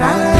da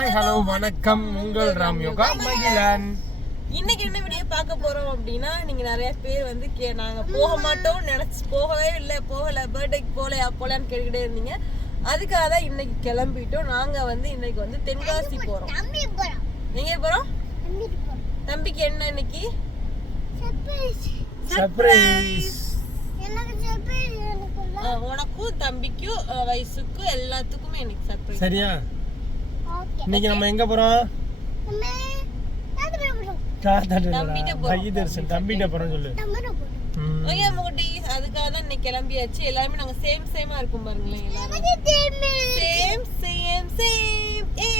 hi hello வணக்கம். உங்கள் ராம் யோகா மகிழன். இன்னைக்கு என்ன வீடியோ பார்க்க போறோம் அப்படின்னா நீங்க நிறைய பேர் வந்து கே நாங்க போக மாட்டோம் நினைச்சு போகவே இல்லை போகல பர்த்டேக்கு போகலையா போலான்னு கேட்டுக்கிட்டே இருந்தீங்க. அதுக்காக தான் இன்னைக்கு கிளம்பிட்டோம். நாங்க வந்து இன்னைக்கு வந்து தென்காசி போறோம். எங்க போறோம்? தம்பிக்கு என்ன இன்னைக்கு? சர்ப்ரைஸ் உனக்கும் தம்பிக்கும் வயசுக்கும் எல்லாத்துக்குமே இன்னைக்கு சர்ப்ரைஸ் சரியா? இன்னைக்கு நம்ம எங்க போறோம். பகி தரிசன் தம்பிட்ட போறோம் சொல்லு. ம். ஓகே முகுட்டி? அதுக்காக தான் இன்னைக்கு கிளம்பியாச்சு. எல்லாருமே நாங்க சேம் சேமா இருக்கும் பாருங்களேன் எல்லாரும். சேம் சேம் சேம் ஏ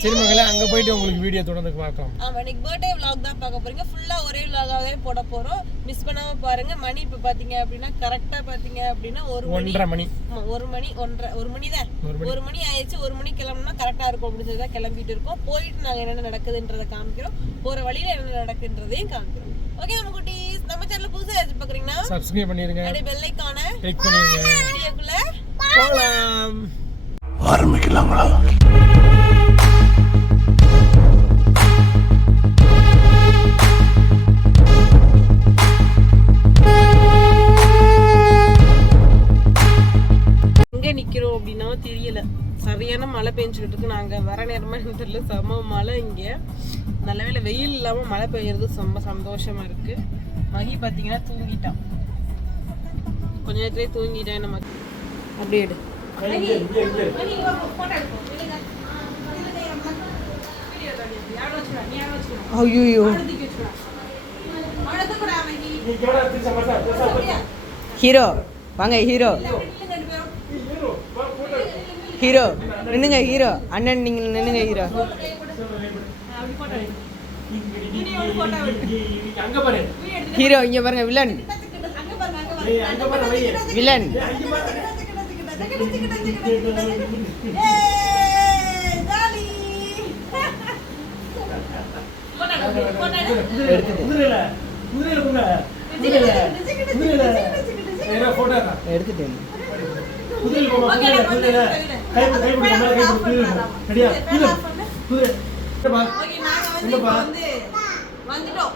சரி மகளே அங்க போயிட்டு உங்களுக்கு வீடியோ தொடர்ந்து பார்க்கலாம் ஆமா இன்னைக்கு பர்த்டே vlog தான் பார்க்க போறீங்க ஃபுல்லா ஒரே vlog-ஆவே போட போறோம் மிஸ் பண்ணாம பாருங்க மணி இப்ப பாத்தீங்க அப்படின்னா கரெக்டா பாத்தீங்க அப்படின்னா ஒரு மணி ஒன்றரை மணி ஆமா, ஒரு மணி ஒன்றரை ஒரு மணி தான் ஒரு மணி ஒரு மணி ஆயிடுச்சு ஒரு மணி கிளம்புனா கரெக்டா இருக்கும் அப்படின்னு சொல்லி தான் கிளம்பிட்டு இருக்கோம் போயிட்டு நாங்க என்னென்ன நடக்குதுன்றத காமிக்கிறோம் போற வழியில என்ன நடக்குன்றதையும் காமிக்கிறோம் ஓகே நம்ம குட்டீஸ் நம்ம சேனல் புதுசா யாராச்சும் பாக்குறீங்கன்னா சப்ஸ்கிரைப் பண்ணிருங்க அப்படியே பெல் ஐக்கான கிளிக் பண்ணிருங்க வீடியோக்குள்ள போலாம் எங்க அப்படின்னா தெரியல. சரியான மழை பெஞ்சுக்கிட்டு இருக்கு. நாங்க வர நேரமா எனக்கு தெரியல. செம மழை இங்க. நல்ல வேளை வெயில் இல்லாம மழை பெய்யறது ரொம்ப சந்தோஷமா இருக்கு. மகி பாத்தீங்கன்னா தூங்கிட்டான் கொஞ்ச நேரத்திலே தூங்கிட்டேன் நம்ம அப்படியே ஐயோ ஹீரோ வாங்க ஹீரோ. ஹீரோ நின்னுங்க ஹீரோ அண்ணன் நீங்க நின்னுங்க ஹீரோ ஹீரோ இங்க பாருங்க வில்லன். வில்லன் குதிரையில கை கை பிடி மேல கை பிடி ரெடியா? நாங்க வந்து இப்போ வந்து வந்துட்டோம்.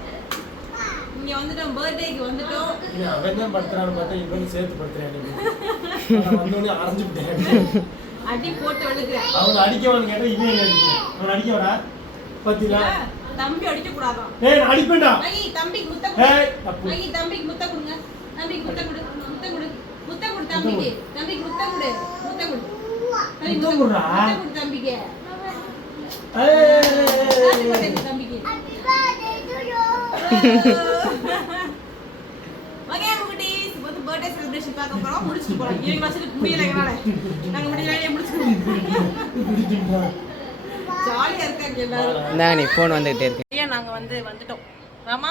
இங்க வந்துட்டோம் பர்த்டேக்கு வந்துட்டோம். இல்ல, அவன் தான் படுத்துறான்னு பார்த்தா இவனும் சேர்த்து படுத்துறேன் நீங்க வந்தோடனே அரைஞ்சு விட்டேன். அடி போட்டு விழுகிறேன். அவனை அடிக்கவான்னு கேட்டா இவன் அடிக்க அவன் அடிக்கவடா? பாத்தீங்களா தம்பி அடிக்க கூடாதான் ஏய் அடிப்பேன்டா. தம்பிக்கு முத்த கொடு. ஏய் மகி தம்பிக்கு முத்த கொடுங்க. தம்பிக்கு முத்த கொடு முத்த கொடு முத்த கொடு தம்பிக்கு. தம்பிக்கு முத்த கொடு முத்த கொடு. முத்தம் கொடுடா. முத்த கொடு தம்பிக்கு ஏய் காசு போட்டு தம்பிக்கு ஓகே குட்டீஸ் இப்போ வந்து பர்த்டே செலிப்ரேஷன் பார்க்க போறோம். முடிச்சுட்டு போறோம் எனக்கு வச்சுட்டு முடியல எங்களால நாங்க முடியல முடிச்சுட்டு ஜாலியா இருக்காங்க எல்லாரும். இந்தாங்க நீ ஃபோன் வந்துகிட்டே இருக்கு. ஏன் நாங்க வந்து வந்துட்டோம்? ஆமா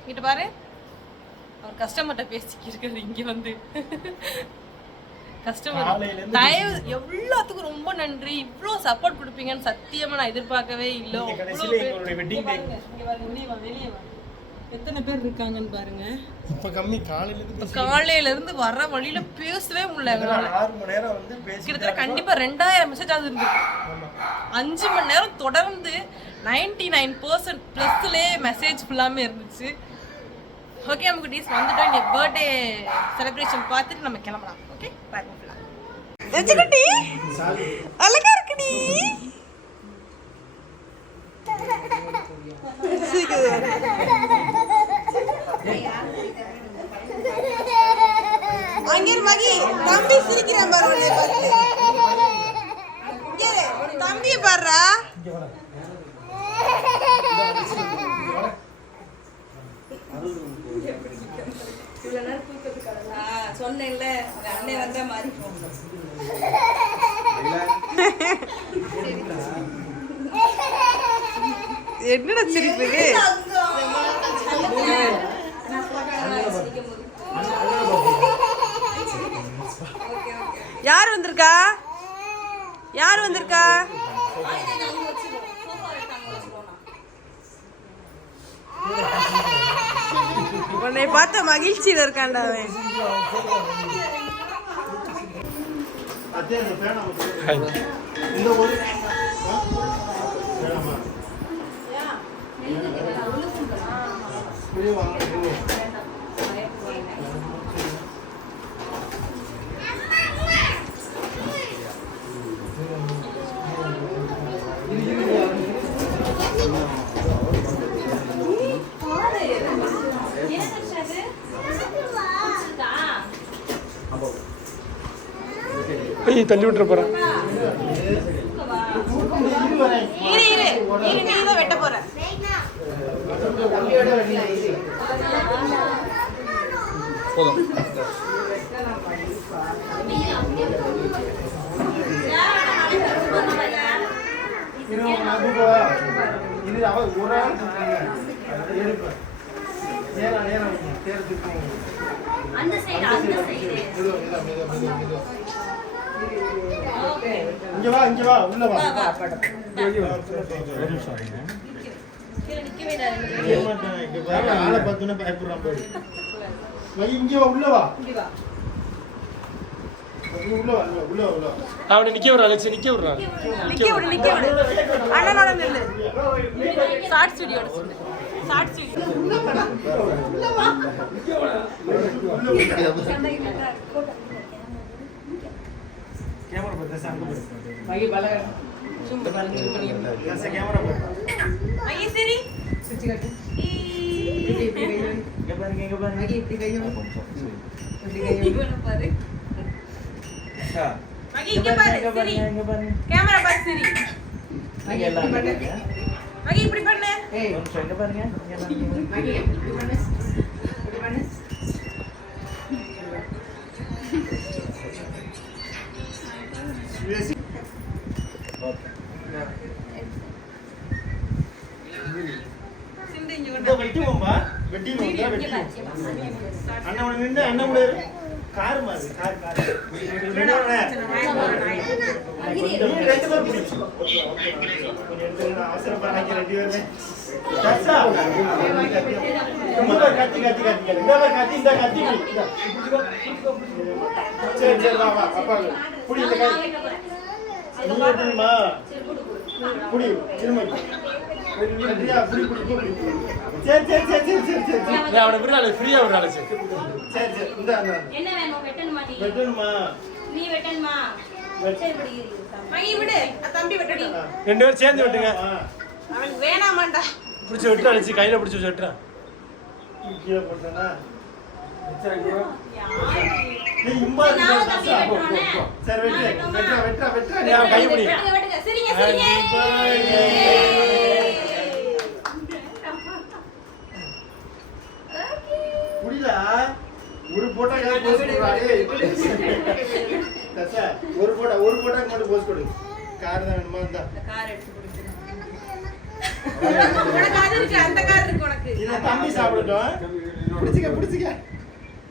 இங்கிட்ட பாரு. அவர் கஸ்டமர்கிட்ட பேசிக்கிட்டு இருக்காரு இங்க வந்து. கஸ்டமர் தயவு எல்லாத்துக்கும் ரொம்ப நன்றி. இவ்ளோ சப்போர்ட் கொடுப்பீங்கன்னு சத்தியமா நான் எதிர்பார்க்கவே இல்ல. இங்க இங்க வெளிய எத்தனை பேர் இருக்காங்கன்னு பாருங்க. இப்ப கம்மி காலையில இருந்து காலையில இருந்து வர வழியில பேசவே முடியல ஆறு மணி நேரம் வந்து கிட்டத்தட்ட கண்டிப்பா ரெண்டாயிரம் மெசேஜ் ஆகுது இருந்திருக்கும் அஞ்சு மணி நேரம் தொடர்ந்து நைன்டி நைன் பர்சன்ட் ப்ளஸ்லேயே மெசேஜ் ஃபுல்லாமே இருந்துச்சு. ஓகே நமக்கு டீஸ் வந்துட்டோம். இன்னைக்கு பர்த்டே செலிப்ரேஷன் பார்த்துட்டு நம்ம கிளம்பலாம். ஓகே அழகா இருக்குடி. அங்கே மகி. தம்பி சிரிக்கிறான் பாரு சொன்னேன்ல. அண்ணன் வந்த மாதிரி என்னடா சிரிப்பு யார் வந்திருக்கா? யார் வந்திருக்கா? உன்னை பார்த்த மகிழ்ச்சியில இருக்கான்டா அவன் அதே அந்த ஃபேன் நமக்கு இந்த ஒரு? வெளிய வாங்க, வெளிய. ஐய் தள்ளி விட்டுற போறேன் இது வரேன். இரு இரு இரு நீ தான் வெட்ட போற தம்பியோட வெளிய இது. அவ ஒரு ஆள் நேரா, நேரா அந்த சைடு அந்த சைடு இங்க வா இங்க வா உள்ள வா. ஏமாட்டான், இங்க பாரு, ஆளை பார்த்தோன்னே பயப்படுறான். வை, இங்க வா உள்ள வா. இங்க உள்ள வா உள்ள வா, உள்ள வா உள்ள வா. அவனை நிக்க விடுறா அலெக்ஸ் நிக்க விடுறா நிக்க விடு விடு. அண்ணனோட நில்லு. சொல்லு. கேச கேமரா பாரு ஐயே சரி இங்க பாருங்க இங்க பாருங்க இவனை பாரு அக்கா, மகி இங்க பாரு இங்க சரி பாருங்க இங்க பாருங்க கேமரா பாரு சரி இங்க எல்லாம் இங்க பாருங்க. மகி இப்படி பண்ணு வெட்டிவோம்பா வெட்டிவோம் இந்தா வெட்டிவோம் அண்ணன் நின்று அண்ணன் கூட. கார் மாதிரி கார் கார் ரெண்டு பேரும் அவசரப்படாதீங்க ரெண்டு பேருமே. கத்தி கத்தி கத்தி மாதிரி கத்தி இந்த கத்தி. சரி சரி வா வா அப்பா புடி இந்த கை நீ எடுத்துமா புடி திரும்ப சரி சரி சரி சரி சரி சரி சரி அவனை ஃப்ரீயா சரி சரி இந்த என்ன வேணும் வெட்டணுமா நீ? வெட்டணுமா. நீ வெட்டணுமா வெட்- சரி. மகி விடு. அ, தம்பி வெட்டடி ரெண்டு பேரும் சேர்ந்து விட்டுங்க. அவனுக்கு வேணாமாண்டா. பிடிச்சி விட்டு அலெக்ஸ் கையில பிடிச்சி வச்சு வெட்டுறான் கீழே போட்டேனா நீ இம்மா நான் இருக்க தம்பி கஷ்டா. வெட்டுறானே. சரி வெட்டு வெட்டா வெட்டா வெட்டா நீ அவன் கை பிடி. புரியல? ஒரு போட்டோ போஸ் ஒரு போட்டோ ஒரு போட்டோக்கு மட்டும் போஸ் கொடு. கார் தான் வேணுமா? இருந்தா கார் எடுத்து கொடுத்துரு உனக்கு அது இருக்கு அந்த கார் இருக்கு உனக்கு. இதை தம்பி சாப்பிடட்டும். பிடிச்சிக்க பிடிச்சிக்க.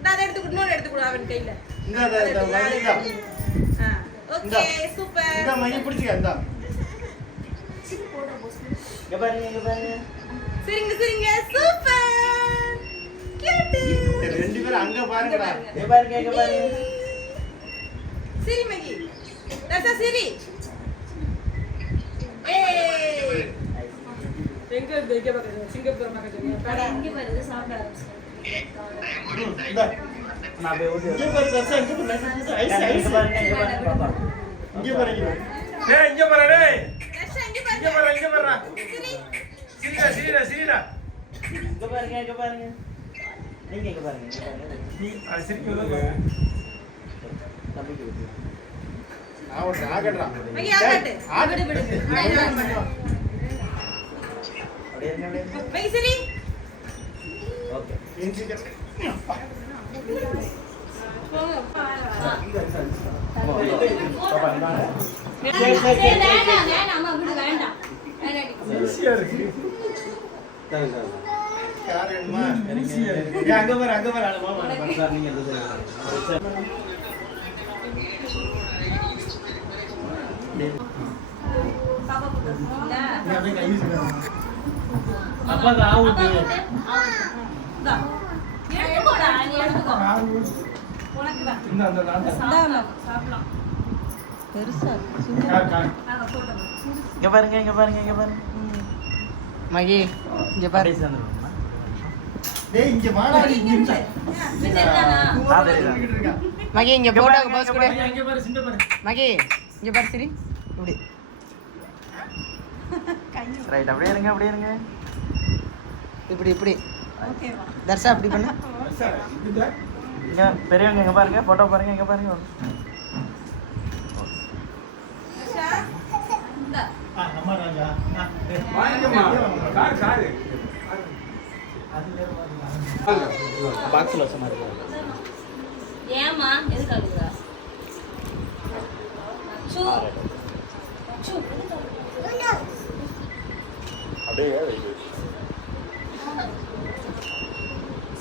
நான் எடுத்து இன்னொரு எடுத்து கொடு அவன் கையில. இந்த இந்த இந்த மகி இந்தா. ஓகே சூப்பர் இந்த மகி பிடிச்சிக்க இந்தா. இங்க பாருங்க இங்க பாருங்க சரிங்க சரிங்க சூப்பர் சரி, ரெண்டு பேரும் அங்க பாருங்கடா. இங்க பாருங்க இங்க பாருங்க. சிரி மகி தர்ஷா சிரி. ஏய். எங்க இருந்து எங்க பாக்குறீங்க சிங்கப்பூர் பாக்குறீங்க இங்க பாரு இது சாப்பிட. நான் போய் ஊட்டி இங்க பாரு தர்ஷா, இங்க பாரு, ஐஸ், ஐஸ். இங்க பாருங்க இங்க பாருங்க பாப்பா இங்க பாரு, இங்க பாரு. டேய் இங்க பாரு டேய் இங்க இங்க பாரு இங்க பாரு சிரி இங்க பாருங்க இங்க பாருங்க நீங்க இங்க பாருங்க இங்க அது தம்பிக்கு நான் ஒரு ஆகட்டு. விடு விடு விடு அப்படியே இருங்க அப்படியே இருங்க. மகி சிரி ஓகே பாப்பா இந்தாங்க சரி, வேண்டாம், வேண்டாம், அம்மா, விடு, ஈஸியா இருக்கு அங்க பாரு, அங்க பாரு, நீங்க பாப்பா போட்டு இந்தா. நீ அப்படியே கை வீசுங்க. அப்பா அப்பாக்கு ஆவுட்டு. போட்டு, ஆவுட்டு. இந்தா. எடுத்துக்கோடா, நீ எடுத்துக்கோ. உனக்குதான். இந்த, அந்த. சாப்பிடலாம், சாப்பிடலாம். பெருசா போட்டுங்க. இங்க பாருங்க இங்க பாருங்க இங்க பாருங்க மகி இங்க பாரு அப்படியே சேர்ந்துருவோம்மா டேய், இங்க வாடா, இங்க இரு. சரிதானா? ஆ, சரிதான். தூக்கிட்டு இருக்கா. மகி இங்க போட்டோக்கு போஸ் கொடு ஐயா, இங்க பாரு, சின்ன பாரு. மகி இங்க பாரு சிரி இப்படி ரைட் அப்படியே இருங்க அப்படியே இருங்க. இப்படி இப்படி. தர்ஷா இப்படி பண்ணு. இங்க பெரியவங்க இங்க பாருங்க போட்டோ பாருங்க இங்க பாருங்க. பாக்ஸ்ல வச்ச மாதிரி எதுக்கு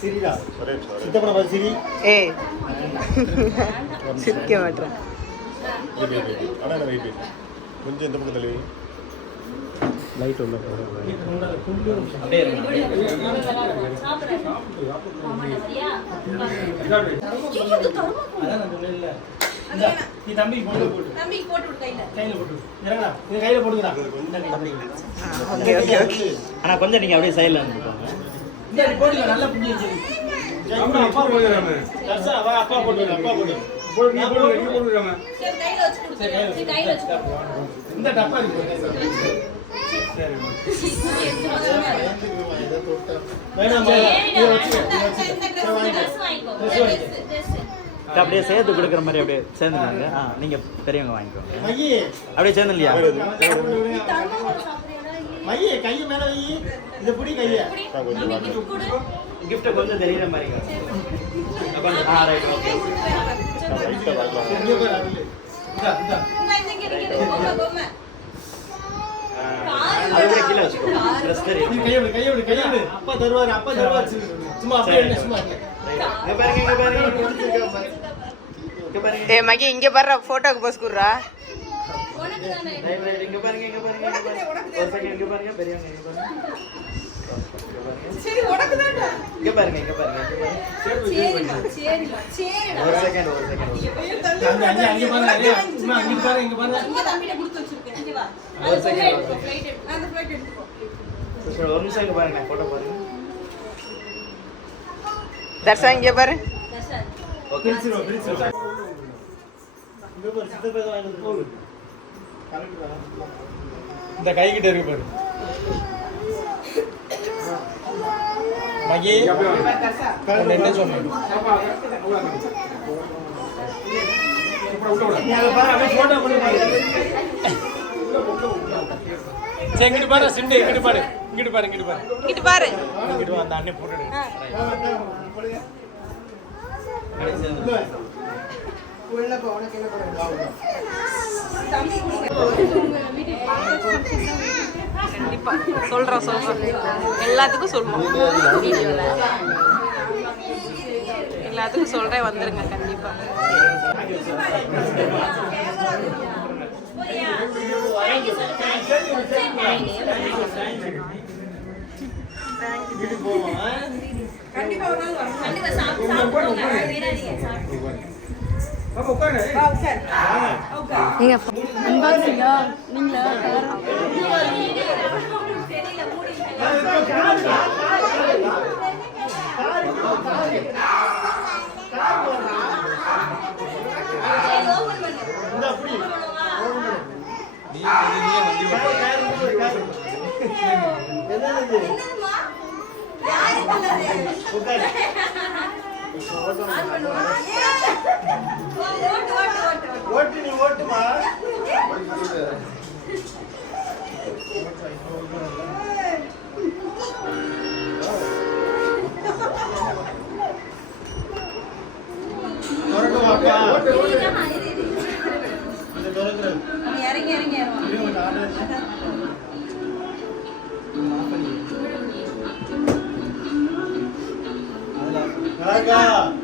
சிரிடா. சித்தப்பனை பாரு, சிரி. ஏய் சிரிக்க மாட்டேன். கொஞ்சம் இந்த பக்கம் தள்ளி லைட் உள்ள அப்படியே இருங்க நீ தம்பிக்கு போட்டு போட்டு. தம்பிக்கு போட்டு விடு கையில. கையில போட்டு இறங்கடா. இது கையில போட்டுக்கடா ஓகே ஓகே ஓகே ஆனா கொஞ்சம் நீங்க அப்படியே சைடுல இருந்துக்கோங்க. இந்த நீ போட்டுக்க. நல்லா புண்ணி வச்சிரு. அப்பா போடுறாம தர்ஷா வா அப்பா போட்டு அப்பா போட்டு போடு நீ போடு நீ போடுறாம சரி, கையில வச்சு கொடு. சரி கையில வச்சு. இந்த டப்பா இருக்கு. சரி வேணாம் இதை வச்சு. இதை வச்சு அப்படியே சேர்த்து கொடுக்குற மாதிரி அப்படியே சேர்ந்துருங்க ஆ நீங்க பெரியவங்க வாங்கிக்கோங்க. அப்படியே சேர்ந்து இல்லையா தங்கமோட சாப்பிடுறியாடா? இல்லையே. மையி கையை மேல வை. இத புடி கைய. இப்படி, தம்பி gift கொடு. கிஃப்ட் கொஞ்சம் தெரியுற மாதிரி ஆ ரைட் ஓகே இங்க பாரு இந்தா, இந்த. இங்க இருக்கு. பொம்மை, பொம்மை. அது கூட கீழே வச்சுக்கோங்க ட்ரெஸ் தெரியும் கையை விடு கையை விடு கையை விடு அப்பா தருவாரு அப்பா தருவாரு. சும்மா அப்படியே என்ன சும்மா இங்க பாருங்க இங்க பாருங்க. இங்க பாருங்க. ஏய் மகி இங்க பாரு போட்டோக்கு போஸ் குடுறா. இங்க பாருங்க இங்க பாருங்க இங்க பாருங்க. ஒரு செகண்ட் இங்க பாருங்க பெரியவங்க இங்க பாருங்க. சரி உனக்கு தான்டா இங்க பாருங்க இங்க பாருங்க இங்க பாருங்க. சரிம்மா, சரிம்மா, சரிடா. ஒரு செகண்ட் ஒரு செகண்ட் அங்க அங்க அங்க பாரு நிறைய சும்மா அங்க பாரு இங்க பாரு இங்க தம்பிட்ட கொடுத்து flight எடுத்துக்கோ. ஒரு நிமிஷம் பாருங்க போட்டோ பாருங்க. தர்ஷா இங்க பாரு. தான். இந்த கை கிட்ட இருக்கு பாரு. மகி என்ன சொன்னேன்? போட்டோ சரி இங்கிட்டு பாரு சிண்டு இங்கிட்டு பாரு இங்கிட்டு பாரு இங்கிட்டு பாரு. இங்கிட்டு பாரு. இங்கிட்டு வா, அந்த அண்ணன் போட்டுடு கண்டிப்பா. சொல்றோம் சொல்றோம் எல்லாத்துக்கும் வீடியோல எல்லாத்துக்கும் சொல்றேன் வந்துருங்க கண்டிப்பா. கண்டிப்பா ஒரு நாள் வரணும் கண்டிப்பா சாப்பிட்டு சாப்பிடுவோங்க விடாதீங்க சாப்பிட்டு பாப்பா உட்காரு வா உட்கார் இந்த அப்படி என்னது உட்காரு ஓட்டு நீ ஓட்டுமா ஓட்டு. இந்த இது ஒரு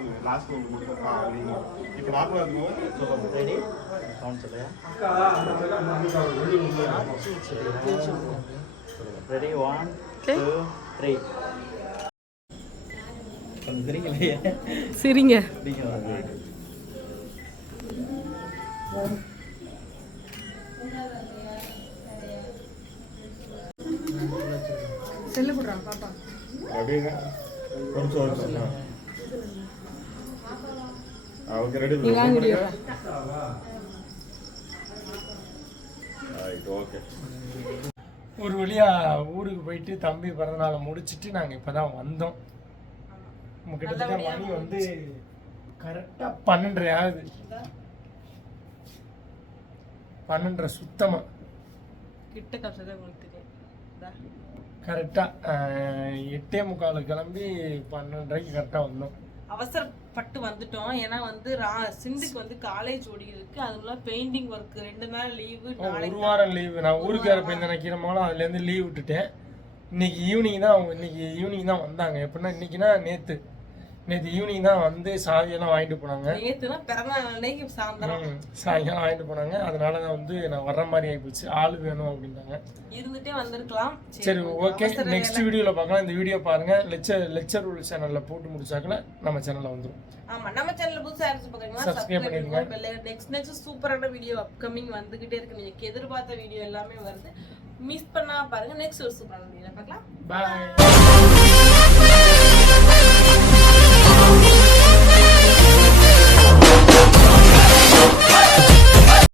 அப்புறம் ஓட்டுவோம், வா. ஆ. லாஸ்ட் இப்போ நார்மலாக இருக்கும் சொல்லுங்கள் ரெடி கவுண்ட் சொல்லுங்க ரெடி ஒன் டூ த்ரீ சரிங்க. செல்லு பாப்பா. அப்படியே கொஞ்சம். அவங்க ரெடி ஓகே. ஒரு வழியா ஊருக்கு போயிட்டு தம்பி பிறந்தநாளை முடிச்சிட்டு நாங்கள் இப்போ தான் வந்தோம். நம்ம கிட்டத்தட்ட மணி வந்து கரெக்டாக பன்னெண்டரை ஆகுது பன்னெண்டரை சுத்தமாக. கரெக்டாக எட்டே முக்கால் கிளம்பி பன்னெண்டரைக்கு கரெக்டாக வந்தோம். அவசரப்பட்டு வந்துட்டோம். ஏன்னா வந்து ரா- சிந்துக்கு வந்து காலேஜ் ஓடி இருக்கு அதுல பெயிண்டிங் ஒர்க் ரெண்டு நாள் லீவு ஒரு வாரம் லீவு நான் ஊருக்கு வேறு போய் நினைக்கிறமாலும் அதுலேருந்து லீவ் விட்டுட்டேன். இன்னைக்கு ஈவினிங் தான் அவங்க இன்னைக்கு ஈவினிங் தான் வந்தாங்க. எப்படின்னா இன்னைக்குனா நேற்று நேற்று ஈவினிங் தான் வந்து சாவியெல்லாம் வாங்கிட்டு போனாங்க. சாயங்காலம் வாங்கிட்டு போனாங்க. அதனால தான் வந்து நான் வர்ற மாதிரி ஆகிப்போச்சு ஆள் வேணும் அப்படின்னாங்க. இருந்துட்டே வந்திருக்கலாம். சரி ஓகே நெக்ஸ்ட் வீடியோவில் பார்க்கலாம். இந்த வீடியோ பாருங்க. லெக்சர் லெக்சர் ரூல் சேனலில் போட்டு முடிச்சாக்கல நம்ம சேனலில் வந்துடும் ஆமா நம்ம சேனல்ல புதுசா யாராச்சும் பாக்குறீங்கன்னா Subscribe சப்ஸ்கிரைப் பண்ணிடுங்க. நெக்ஸ்ட் நெக்ஸ்ட் சூப்பரான வீடியோ அப்கமிங் வந்துகிட்டே இருக்கு. நீங்க எதிர்பார்த்த வீடியோ எல்லாமே வருது. மிஸ் பண்ணா பாருங்க. நெக்ஸ்ட் ஒரு சூப்பரான வீடியோ பார்க்கலாம். பாய் Hey!